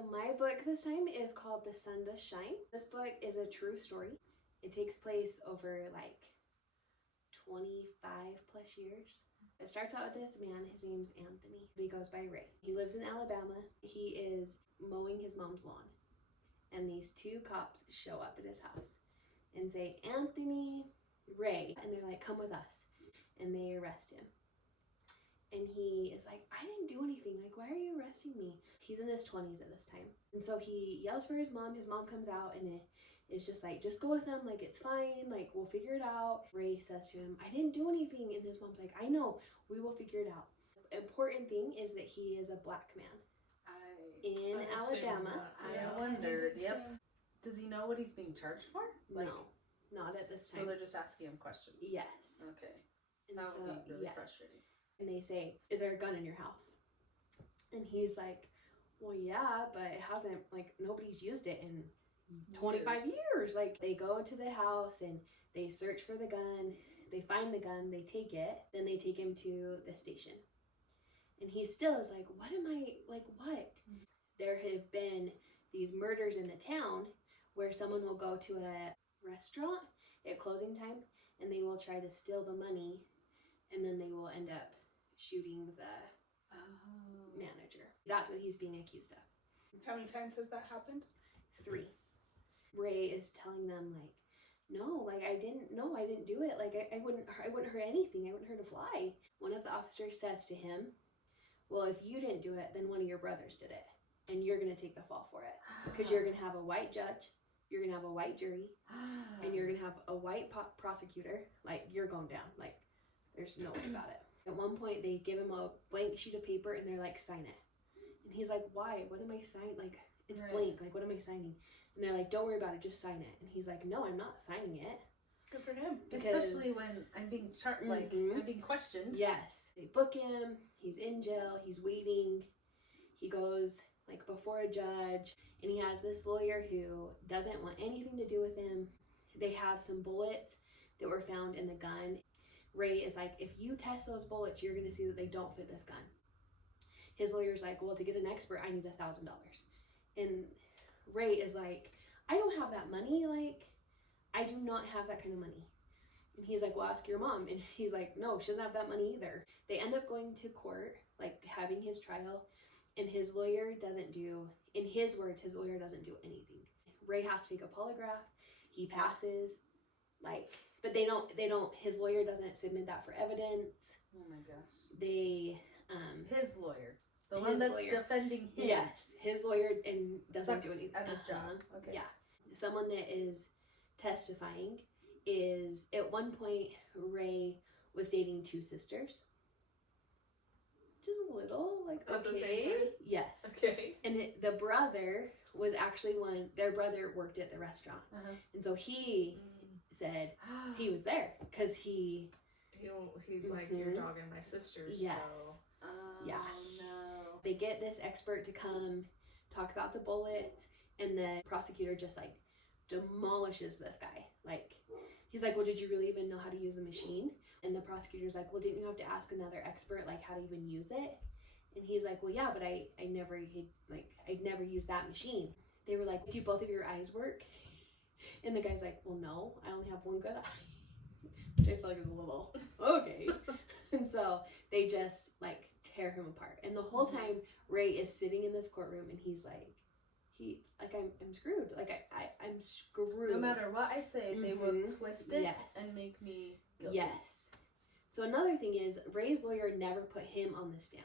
So my book this time is called The Sun Does Shine. This book is a true story. It takes place over like 25 plus years. It starts out with this man, his name's Anthony. He goes by Ray. He lives in Alabama. He is mowing his mom's lawn. And these two cops show up at his house and say, Anthony, Ray. And they're like, come with us. And they arrest him. And he is like, I didn't do anything. Like, why are you arresting me? He's in his 20s at this time. And so he yells for his mom. His mom comes out and it is just like, just go with them. Like, it's fine. Like, we'll figure it out. Ray says to him, I didn't do anything. And his mom's like, I know. We will figure it out. The important thing is that he is a black man in Alabama. I wondered. Yep. Does he know what he's being charged for? Like, no, not at this time. So they're just asking him questions? Yes. Okay. And that would be really frustrating. And they say, is there a gun in your house? And he's like, well, yeah, but it hasn't, like, nobody's used it in 25 years. Like, they go to the house and they search for the gun. They find the gun. They take it. Then they take him to the station. And he still is like, what am I, like, what? Mm-hmm. There have been these murders in the town where someone will go to a restaurant at closing time and they will try to steal the money and then they will end up shooting the manager. That's what he's being accused of. How many times has that happened? 3. Ray is telling them, like, no, like, I didn't do it. Like, I wouldn't hurt anything. I wouldn't hurt a fly. One of the officers says to him, well, if you didn't do it, then one of your brothers did it. And you're going to take the fall for it. Because you're going to have a white judge, you're going to have a white jury, and you're going to have a white prosecutor. Like, you're going down. Like, there's no way about it. At one point, they give him a blank sheet of paper, and they're like, sign it. And he's like, why? What am I signing? Like, it's blank. Like, what am I signing? And they're like, don't worry about it. Just sign it. And he's like, no, I'm not signing it. Good for him. Especially when I'm being I'm being questioned. Yes. They book him. He's in jail. He's waiting. He goes, like, before a judge. And he has this lawyer who doesn't want anything to do with him. They have some bullets that were found in the gun. Ray is like, if you test those bullets, you're going to see that they don't fit this gun. His lawyer's like, well, to get an expert, I need $1,000. And Ray is like, I don't have that money. Like, I do not have that kind of money. And he's like, well, ask your mom. And he's like, no, she doesn't have that money either. They end up going to court, like, having his trial. And his lawyer doesn't do, in his words, his lawyer doesn't do anything. Ray has to take a polygraph. He passes. Like, but they don't, his lawyer doesn't submit that for evidence. Oh my gosh. They, his lawyer. The one that's defending him. Yes. His lawyer and doesn't do anything. At his job. Okay. Yeah. Someone that is testifying is, at one point, Ray was dating 2 sisters. Just a little, like, at the same time? Yes. Okay. And the brother was actually their brother worked at the restaurant. And so he said he was there because he's like, you're dogging my sisters. Yes. So. Yeah. No. They get this expert to come talk about the bullets, and the prosecutor just, like, demolishes this guy. Like, he's like, well, did you really even know how to use the machine? And the prosecutor's like, well, didn't you have to ask another expert, like, how to even use it? And he's like, well, yeah, but I'd never used that machine. They were like, do both of your eyes work? And the guy's like, well, no, I only have one good eye. Which I feel like is a little, okay. And so they just, like, tear him apart. And the whole time, Ray is sitting in this courtroom, and he's like, I'm screwed. Like, I'm screwed. No matter what I say, they will twist it and make me guilty. Yes. So another thing is, Ray's lawyer never put him on the stand.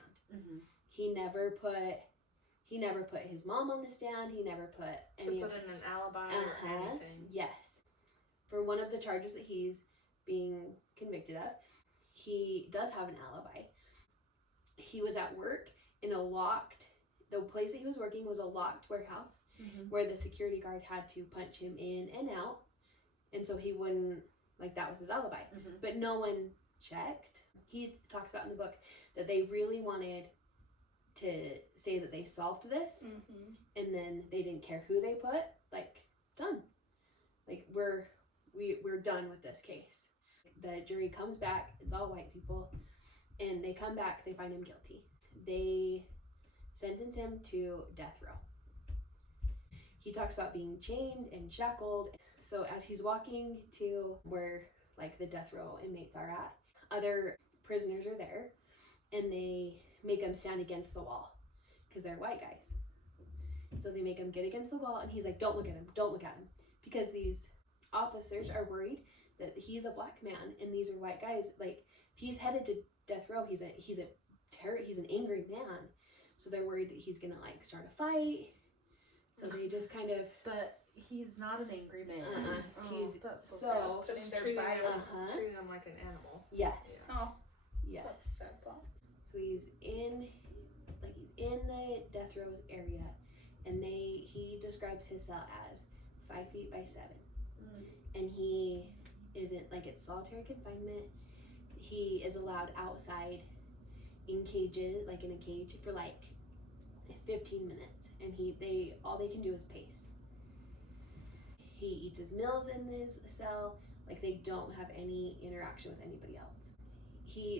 He never put his mom on the stand. He never put any put in an alibi or anything. Yes. For one of the charges that he's being convicted of, he does have an alibi. He was at work in the place that he was working was a locked warehouse where the security guard had to punch him in and out. And so he wouldn't, like, that was his alibi. But no one checked. He talks about in the book that they really wanted to say that they solved this, and then they didn't care who they put. Like, done. Like, we're done with this case. The jury comes back. It's all white people, and they come back. They find him guilty. They sentence him to death row. he talks about being chained and shackled. So as he's walking to where like the death row inmates are at, other prisoners are there, and they make him stand against the wall because they're white guys. So they make him get against the wall, and he's like, don't look at him, don't look at him, because these officers are worried that he's a black man and these are white guys. Like, if he's headed to death row, he's an angry man, so they're worried that he's gonna like start a fight. So they just kind of. But he's not an angry man. He's that's so Just their treating him, bias. treating him like an animal. yes, Oh, yes. that's sad thought. So he's in the death row area, and he describes his cell as 5 feet by 7, and he isn't like, it's solitary confinement. He is allowed outside in cages, like in a cage, for like 15 minutes, and all they can do is pace. He eats his meals in this cell. Like, they don't have any interaction with anybody else.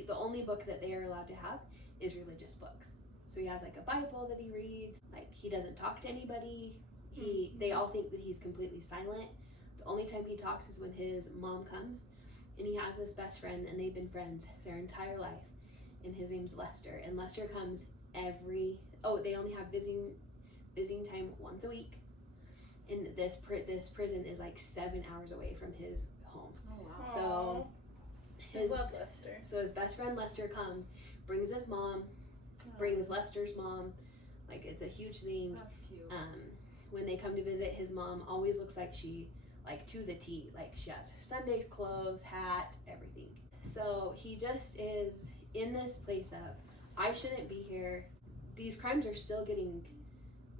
The only book that they are allowed to have is religious books. So he has like a Bible that he reads. Like, he doesn't talk to anybody. They all think that he's completely silent. The only time he talks is when his mom comes, and he has this best friend, and they've been friends their entire life, and his name's Lester. And Lester comes they only have visiting time once a week, and this prison is like 7 hours away from his home. Oh wow. So I love Lester. So his best friend Lester comes, brings his mom, brings Lester's mom. Like, it's a huge thing. That's cute. When they come to visit, his mom always looks like she, like, to the T. Like, she has her Sunday clothes, hat, everything. So he just is in this place of, I shouldn't be here. These crimes are still getting,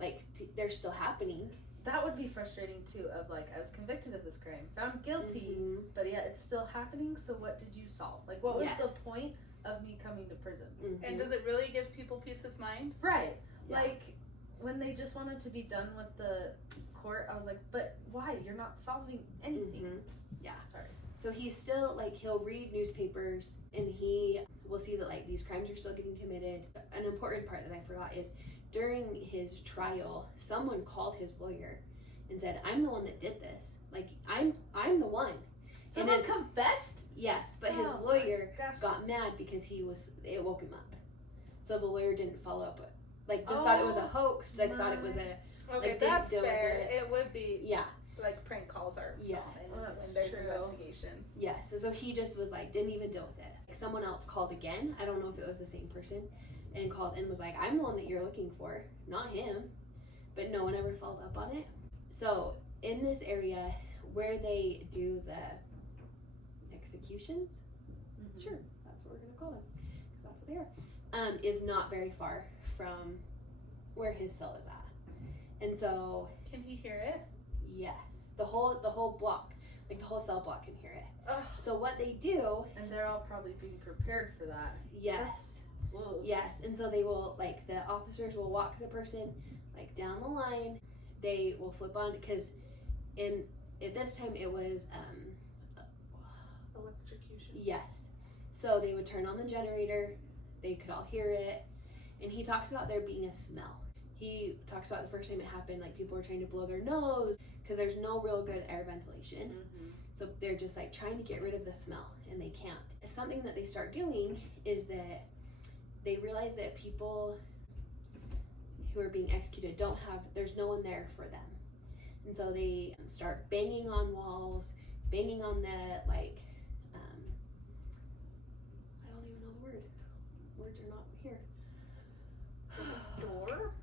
like, they're still happening. That would be frustrating too, of like, I was convicted of this crime, found guilty, but yeah, it's still happening, so what did you solve? Like, what was the point of me coming to prison? And does it really give people peace of mind? Right. Yeah. Like, when they just wanted to be done with the court, I was like, but why? You're not solving anything. Yeah. Sorry. So he's still, like, he'll read newspapers, and he will see that, like, these crimes are still getting committed. An important part that I forgot is, during his trial, someone called his lawyer and said, I'm the one that did this. Like, I'm the one. Someone confessed? Yes, but his lawyer got mad because it woke him up. So the lawyer didn't follow up. Like, just thought it was a hoax. Like, thought it was a... Okay, like, that's deal with fair. It would be... Yeah. Like, prank calls are Yes. common when there's investigations. Yes, so he just was like, didn't even deal with it. Like, someone else called again. I don't know if it was the same person. And called and was like, I'm the one that you're looking for, not him. But no one ever followed up on it. So in this area where they do the executions, sure, that's what we're gonna call them, because that's what they are, is not very far from where his cell is at. And so, Can he hear it? yes, the whole block, like the whole cell block can hear it. Ugh. So what they do, And they're all probably being prepared for that. yes. Whoa. Yes, and so they will, like, the officers will walk the person, like, down the line. They will flip on, because at this time it was, Electrocution. yes. So they would turn on the generator, they could all hear it, and he talks about there being a smell. He talks about the first time it happened, like, people were trying to blow their nose, because there's no real good air ventilation. So they're just, like, trying to get rid of the smell, and they can't. Something that they start doing is that they realize that people who are being executed there's no one there for them. And so they start banging on walls, banging on the, like, I don't even know the word. Words are not here. Door?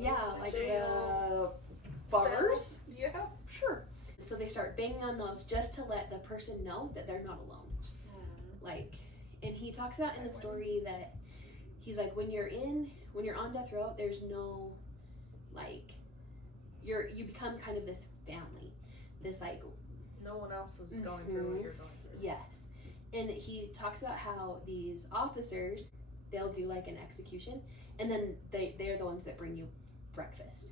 Yeah, like Jail. the bars. Yeah. Sure. So they start banging on those just to let the person know that they're not alone. Like, and he talks about in the story that he's like, when you're on death row, there's no, like, you become kind of this family, this, like, No one else is going through what you're going through. yes. And he talks about how these officers, they'll do, like, an execution, and then they're the ones that bring you breakfast,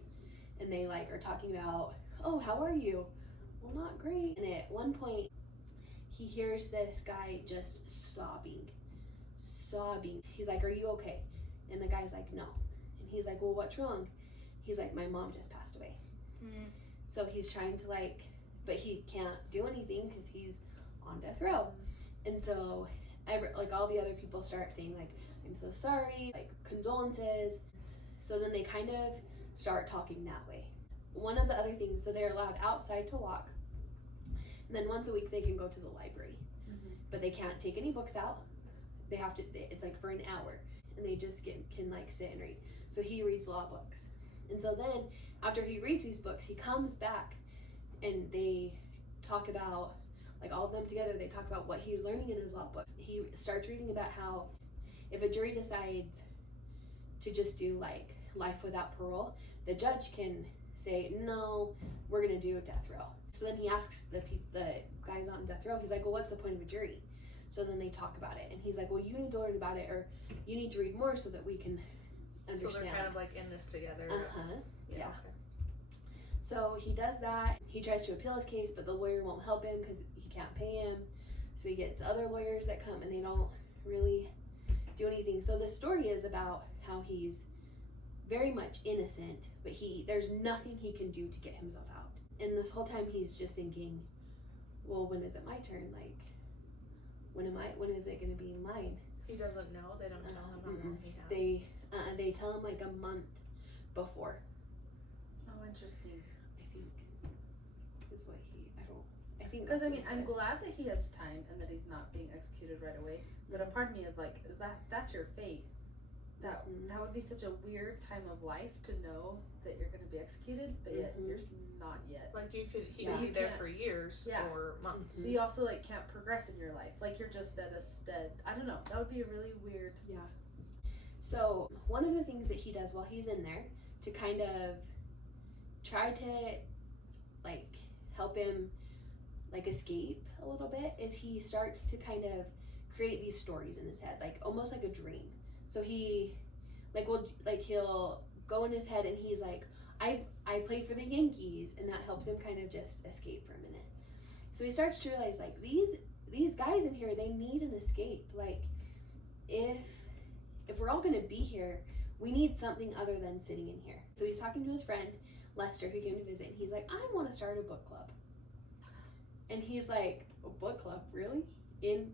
and they, like, are talking about, oh, how are you? Well, not great. And at one point he hears this guy just sobbing. He's like, are you okay? And the guy's like, no. And he's like, well, what's wrong? He's like, my mom just passed away. So he's trying to like, but he can't do anything because he's on death row. And so like all the other people start saying like, I'm so sorry, like condolences. So then they kind of start talking that way. One of the other things, so they're allowed outside to walk, and then once a week they can go to the library, but they can't take any books out. They have to, it's like for an hour, and they just can like sit and read. So he reads law books. And so then after he reads these books, he comes back and they talk about, like all of them together, they talk about what he's learning in his law books. He starts reading about how if a jury decides to just do like life without parole, the judge can say, no, we're gonna do a death row. So then he asks the guys on death row, he's like, well, what's the point of a jury? So then they talk about it, and he's like, well, you need to learn about it, or you need to read more so that we can understand. So they're kind of like in this together. Yeah. Okay. So he does that. He tries to appeal his case, but the lawyer won't help him because he can't pay him. So he gets other lawyers that come, and they don't really do anything. So the story is about how he's very much innocent, but there's nothing he can do to get himself out. And this whole time he's just thinking, well, when is it my turn? Like, when is it going to be mine? He doesn't know. They don't tell him how long he has. They tell him like a month before. Oh, interesting. I think is what I think Because that's I mean, what I'm he said. glad that he has time and that he's not being executed right away. But a part of me is like, that's your fate? That would be such a weird time of life to know that you're going to be executed, but yet you're not yet. Like he could Yeah. be You there can't- for years Yeah. or months. So you also like can't progress in your life. Like you're just at a stead. I don't know. That would be a really weird. So one of the things that he does while he's in there to kind of try to like help him like escape a little bit is he starts to kind of create these stories in his head, like almost like a dream. So he he'll go in his head and he's like, I play for the Yankees, and that helps him kind of just escape for a minute. So he starts to realize like these guys in here, they need an escape. Like if we're all gonna be here, we need something other than sitting in here. So he's talking to his friend Lester, who came to visit, and he's like, I want to start a book club. And he's like, a book club, really? In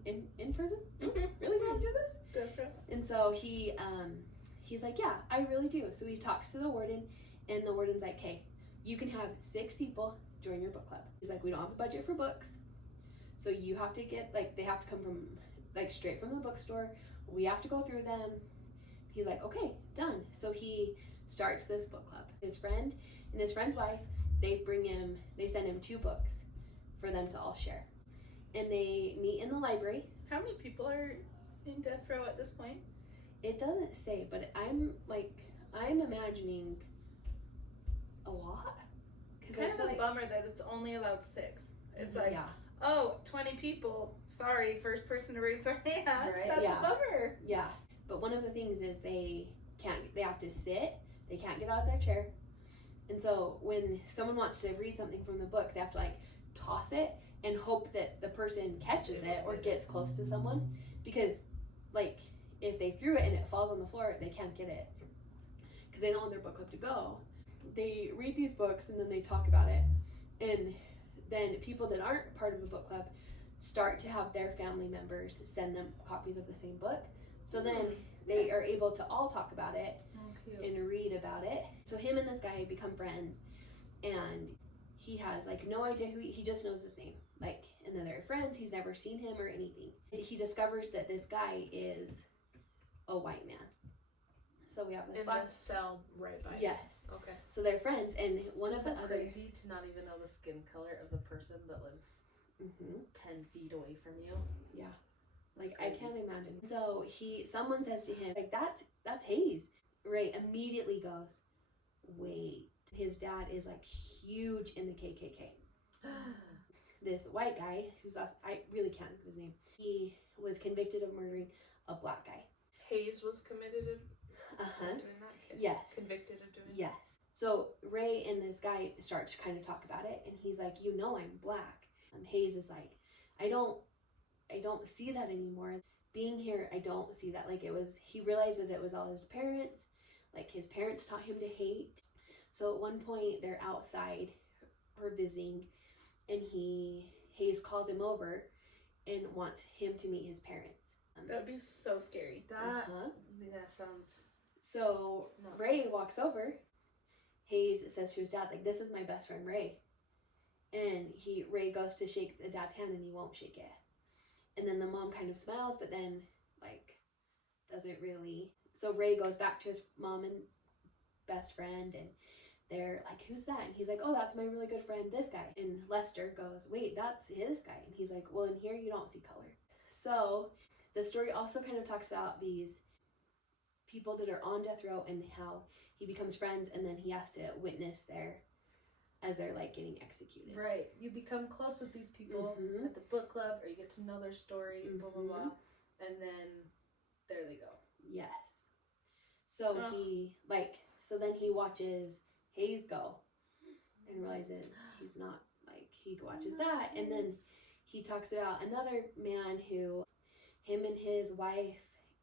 prison? Really gonna do this? That's right. And so he's like, yeah, I really do. So he talks to the warden, and the warden's like, hey, you can have 6 people join your book club. He's like, we don't have the budget for books, so you have to get, like, they have to come from, like, straight from the bookstore. We have to go through them. He's like, okay, done. So he starts this book club. His friend and his friend's wife, they send him 2 books for them to all share. And they meet in the library. How many people are in death row at this point? It doesn't say, but I'm imagining a lot. Kind of a bummer that it's only allowed 6. It's like, yeah. oh, 20 people. Sorry, first person to raise their hand. Right, That's yeah. a bummer. Yeah, but one of the things is they have to sit, they can't get out of their chair. And so when someone wants to read something from the book, they have to like toss it and hope that the person catches it or gets close to someone, because like if they threw it and it falls on the floor, they can't get it because they don't want their book club to go. They read these books and then they talk about it, and then people that aren't part of the book club start to have their family members send them copies of the same book. So then they are able to all talk about it and read about it. So him and this guy become friends, and he has like no idea who he just knows his name. Like, and then they're friends. He's never seen him or anything. He discovers that this guy is a white man. So we have this In black the cell right by. Yes. Okay. So they're friends, and one of Isn't the it other. crazy to not even know the skin color of the person that lives 10 feet away from you? Like, I can't imagine. So someone says to him, like, that's Hayes. Ray immediately goes, wait, his dad is like huge in the KKK. This white guy, I really can't think of his name, he was convicted of murdering a black guy. Hayes was committed of Uh-huh. doing that? Yes. Convicted of doing Yes. So Ray and this guy start to kind of talk about it, and he's like, you know, I'm black. Hayes is like, I don't see that anymore. Being here, I don't see that. Like, he realized that it was all his parents. Like, his parents taught him to hate. So at one point they're outside or visiting, and Hayes calls him over and wants him to meet his parents. That would be so scary. That sounds. So No. Ray walks over. Hayes says to his dad, like, "This is my best friend Ray," and Ray goes to shake the dad's hand and he won't shake it. And then the mom kind of smiles, but then like doesn't really. So Ray goes back to his mom and best friend, and they're like, "Who's that?" And he's like, "Oh, that's my really good friend, this guy." And Lester goes, "Wait, that's his guy." And he's like, "Well, in here you don't see color." So the story also kind of talks about these people that are on death row and how he becomes friends, and then he has to witness as they're like getting executed. Right. You become close with these people at the book club, or you get to know their story, blah, blah, blah. And then there they go. Yes. So so then he watches Hayes go and realizes he's not, like, he watches that. And then he talks about another man who, him and his wife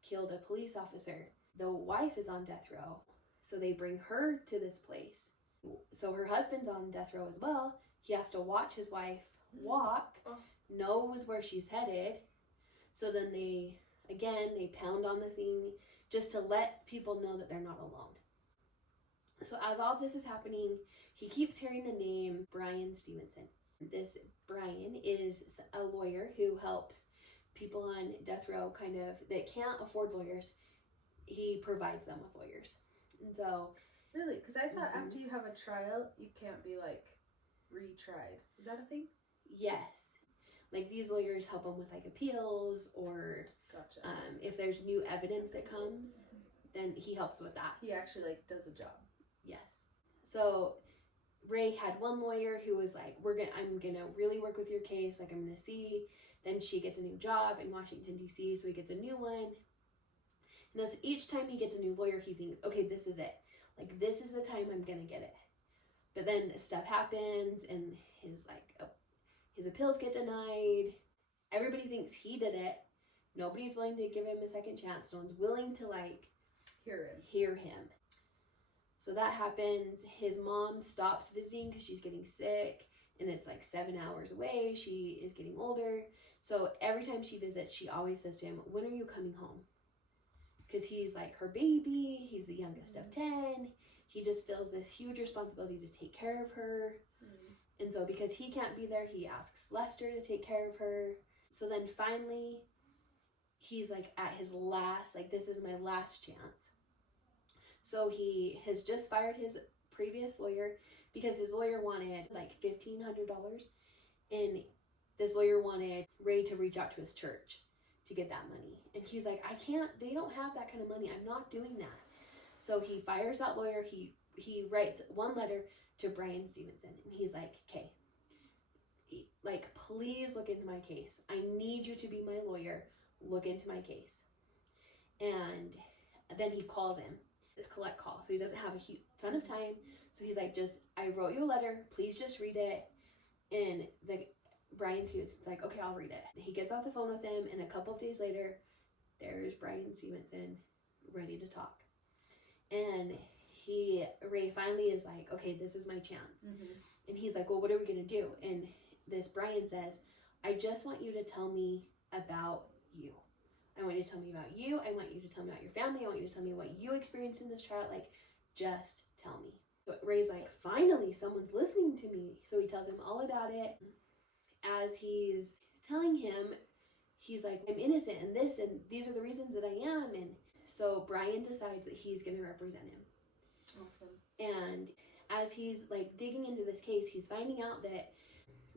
killed a police officer. The wife is on death row, so they bring her to this place. So her husband's on death row as well. He has to watch his wife walk, knows where she's headed. So then they pound on the thing just to let people know that they're not alone. So as all this is happening, he keeps hearing the name Bryan Stevenson. This Bryan is a lawyer who helps people on death row that can't afford lawyers. He provides them with lawyers. And so... Really? Because I thought after you have a trial, you can't be, like, retried. Is that a thing? Yes. Like, these lawyers help them with, like, appeals, or Gotcha. If there's new evidence that comes, then he helps with that. He actually, like, does a job. Yes. So Ray had one lawyer who was like, I'm gonna really work with your case, like, I'm gonna see. Then she gets a new job in Washington, D.C., so he gets a new one. And thus, each time he gets a new lawyer, he thinks, okay, this is it. Like, this is the time I'm gonna get it. But then stuff happens, and his appeals get denied. Everybody thinks he did it. Nobody's willing to give him a second chance. No one's willing to, like, hear him. So that happens. His mom stops visiting because she's getting sick, and it's like 7 hours away. She is getting older. So every time she visits, she always says to him, "When are you coming home?" Because he's like her baby. He's the youngest of 10. He just feels this huge responsibility to take care of her. And so because he can't be there, he asks Lester to take care of her. So then finally, he's like at his last, like, this is my last chance. So he has just fired his previous lawyer because his lawyer wanted like $1,500, and this lawyer wanted Ray to reach out to his church to get that money. And he's like, I can't, they don't have that kind of money. I'm not doing that. So he fires that lawyer. He writes one letter to Bryan Stevenson, and he's like, okay, like, please look into my case. I need you to be my lawyer. Look into my case. And then he calls him. This collect call, so he doesn't have a ton of time. So he's like, I wrote you a letter, please just read it. And Bryan Stevenson's like, okay, I'll read it. He gets off the phone with him, and a couple of days later, there's Bryan Stevenson ready to talk. And Ray finally is like, okay, this is my chance. And he's like, well, what are we gonna do? And this Bryan says, I just want you to tell me about you. I want you to tell me about you. I want you to tell me about your family. I want you to tell me what you experienced in this trial. Like, just tell me. So Ray's like, finally, someone's listening to me. So he tells him all about it. As he's telling him, he's like, I'm innocent in this, and these are the reasons that I am. And so Bryan decides that he's going to represent him. Awesome. And as he's like digging into this case, he's finding out that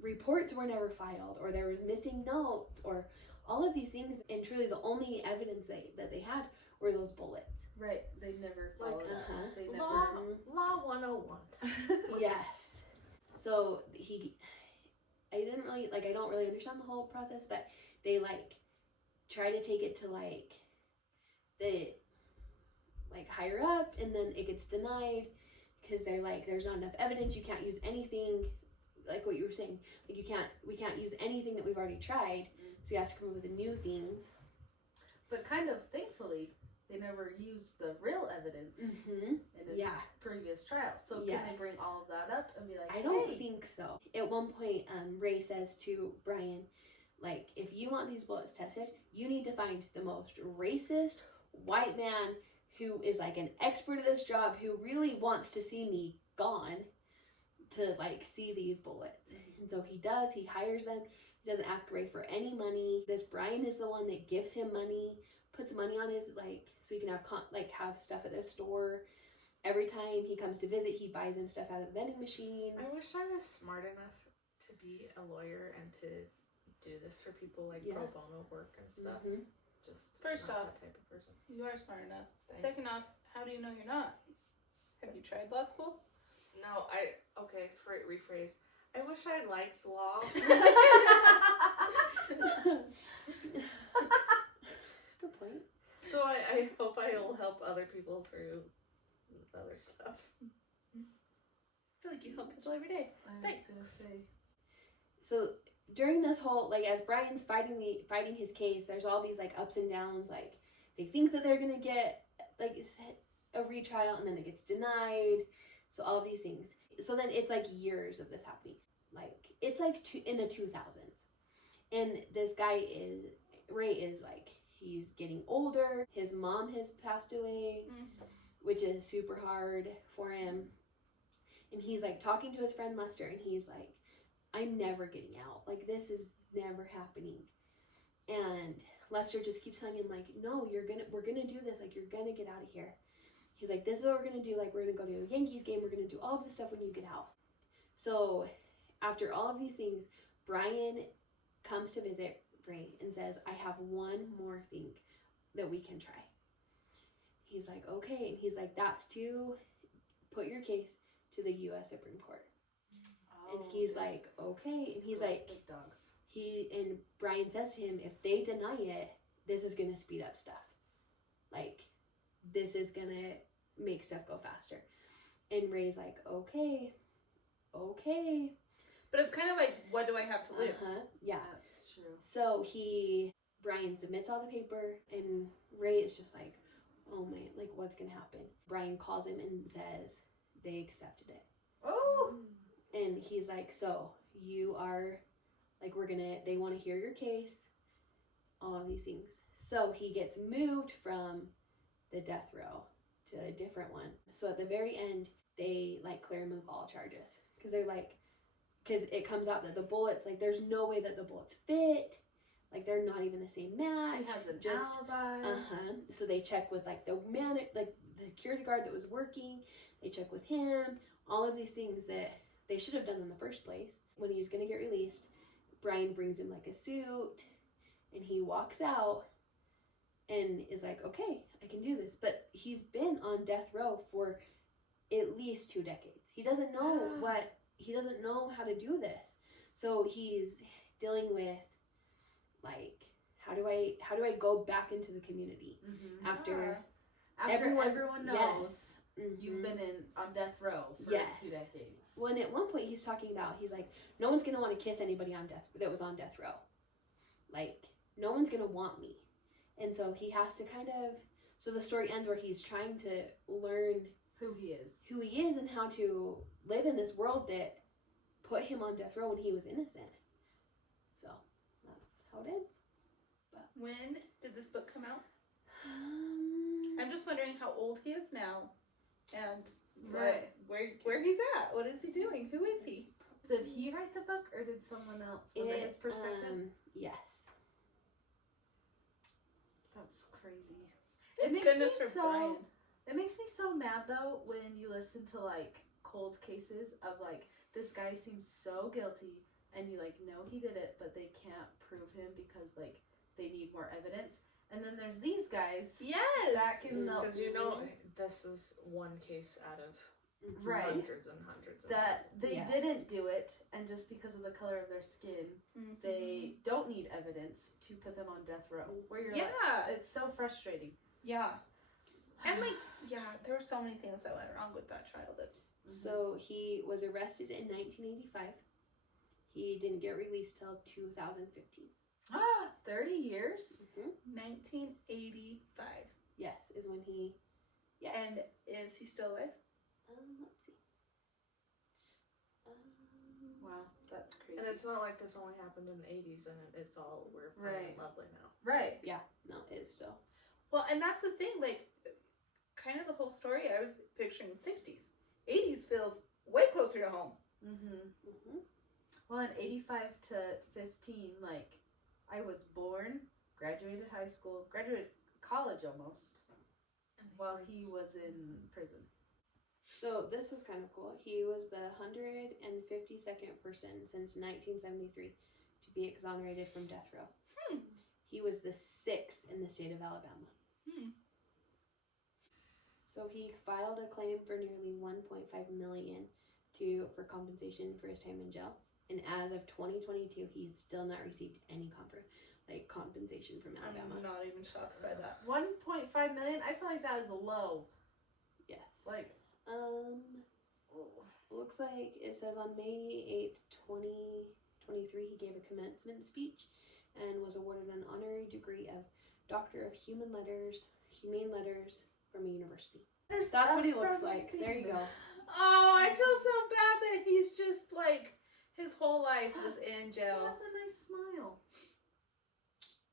reports were never filed, or there was missing notes, or all of these things, and truly the only evidence that they had were those bullets. Right. They never followed up. They never... Law 101. Yes. So I don't really understand the whole process, but they like try to take it to like the like higher up, and then it gets denied because they're like, there's not enough evidence. You can't use anything, like what you were saying. Like we can't use anything that we've already tried. So you have to come up with new things. But kind of thankfully, they never used the real evidence Mm-hmm. in his previous trial. So can they bring all of that up and be like, I don't think so. At one point, Ray says to Brian, like, if you want these bullets tested, you need to find the most racist white man who is like an expert at this job, who really wants to see me gone to like see these bullets. And so he does. He hires them. He doesn't ask Ray for any money. This Brian is the one that gives him money, puts money on his, like, so he can have stuff at the store. Every time he comes to visit, he buys him stuff out of the vending machine. I wish I was smart enough to be a lawyer and to do this for people, like pro bono work and stuff. Mm-hmm. Just First not off, that type of person. You are smart enough. Thanks. Second off, how do you know you're not? Have you tried law school? No, rephrase. I wish I liked law. Good point. So I hope I will help other people through other stuff. I feel like you help people every day. Thanks. So during this whole, like, as Brian's fighting his case, there's all these like ups and downs. Like, they think that they're gonna get like a retrial, and then it gets denied. So all these things. So then it's like years of this happening. Like, it's like in the 2000s, and this guy Ray is like, he's getting older. His mom has passed away, which is super hard for him. And he's like talking to his friend Lester, and he's like, I'm never getting out. Like, this is never happening. And Lester just keeps telling him, like, no, we're gonna do this. Like, you're gonna get out of here. He's like, this is what we're gonna do. Like, we're gonna go to a Yankees game. We're gonna do all of this stuff when you get out. So after all of these things, Brian comes to visit Ray and says, I have one more thing that we can try. He's like, okay. And he's like, that's to put your case to the U.S. Supreme Court. And he's like, okay. And he's like, and Brian says to him, if they deny it, this is going to speed up stuff. Like, this is going to make stuff go faster. And Ray's like, okay. But it's kind of like, what do I have to lose? Yeah. That's true. So Brian submits all the paper, and Ray is just like, oh man, like, what's going to happen? Brian calls him and says they accepted it. Oh! And he's like, so you are, like, they want to hear your case, all of these things. So he gets moved from the death row to a different one. So at the very end, they, like, clear him of all charges. Because it comes out that the bullets, like, there's no way that the bullets fit. Like, they're not even the same match. He has an alibi. So they check with, like, the security guard that was working. They check with him. All of these things that they should have done in the first place. When he was going to get released, Brian brings him, like, a suit. And he walks out and is like, okay, I can do this. But he's been on death row for at least 2 decades. He doesn't know he doesn't know how to do this. So he's dealing with, like, how do I go back into the community after everyone knows. Yes. You've been on death row for 2 decades. Well, and at one point he's talking about, he's like, no one's gonna want to kiss anybody that was on death row. Like, no one's gonna want me. And so he has to so the story ends where he's trying to learn who he is and how to live in this world that put him on death row when he was innocent. So that's how it ends. But when did this book come out? I'm just wondering how old he is now, and where he's at. What is he doing? Who is he? Did he write the book, or did someone else? Was it his perspective? Yes. That's crazy. Thank goodness for Brian. It makes me so mad though when you listen to, like, cold cases of, like, this guy seems so guilty and you, like, know he did it, but they can't prove him because, like, they need more evidence. And then there's these guys. Yes. That can Because this is one case out of hundreds and hundreds. That they didn't do it, and just because of the color of their skin, they don't need evidence to put them on death row. Where you're like, it's so frustrating. Yeah. And, like, there were so many things that went wrong with that trial. So he was arrested in 1985. He didn't get released till 2015. 30 years? 1985. Yes, is when he. Yes. And is he still alive? Let's see. Wow, that's crazy. And it's not like this only happened in the 80s and it's all we're fine and Right. lovely now. Right. Yeah, no, it is still. Well, and that's the thing, like, kind of the whole story, I was picturing 60s. 80s feels way closer to home. Mm-hmm. Well, in 85 to 15, like, I was born, graduated high school, graduated college almost, while he was in prison. So this is kind of cool. He was the 152nd person since 1973 to be exonerated from death row. He was the 6th in the state of Alabama. So he filed a claim for nearly $1.5 million for compensation for his time in jail. And as of 2022, he's still not received any compensation from Alabama. I'm not even shocked by that. 1.5 million? I feel like that is low. Yes. Like, looks like it says on May 8th, 2023, he gave a commencement speech and was awarded an honorary degree of Doctor of Humane Letters from a university. That's what he looks like. There you go. Oh, I feel so bad that he's just like, his whole life was in he jail. has a nice smile.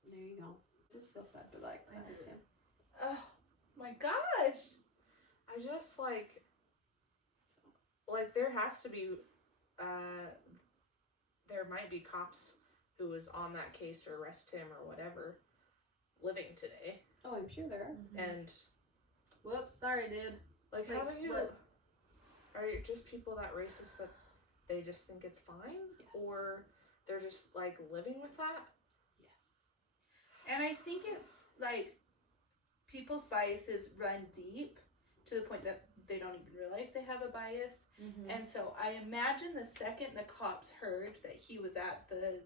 There you go. This is so sad to I miss did. him. Oh my gosh. I just like there has to be there might be cops who was on that case or arrest him or whatever living today. Oh, I'm sure there are. And Whoops, sorry, dude. like how do you what? are you just people that racist that they just think it's fine? Yes. Or they're just like living with that? Yes. And I think it's like people's biases run deep to the point that they don't even realize they have a bias. And so I imagine the second the cops heard that he was at the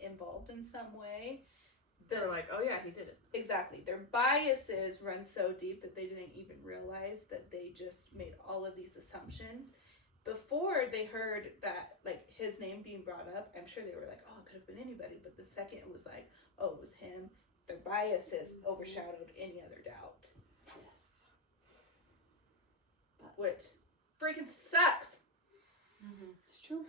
involved in some way, They're like, oh yeah, he did it. exactly, their biases run so deep that they didn't even realize that they just made all of these assumptions. Before they heard that, like, his name being brought up, I'm sure they were like, oh, it could have been anybody. But the second it was like, oh, it was him, their biases overshadowed any other doubt. Yes. Which freaking sucks. It's true.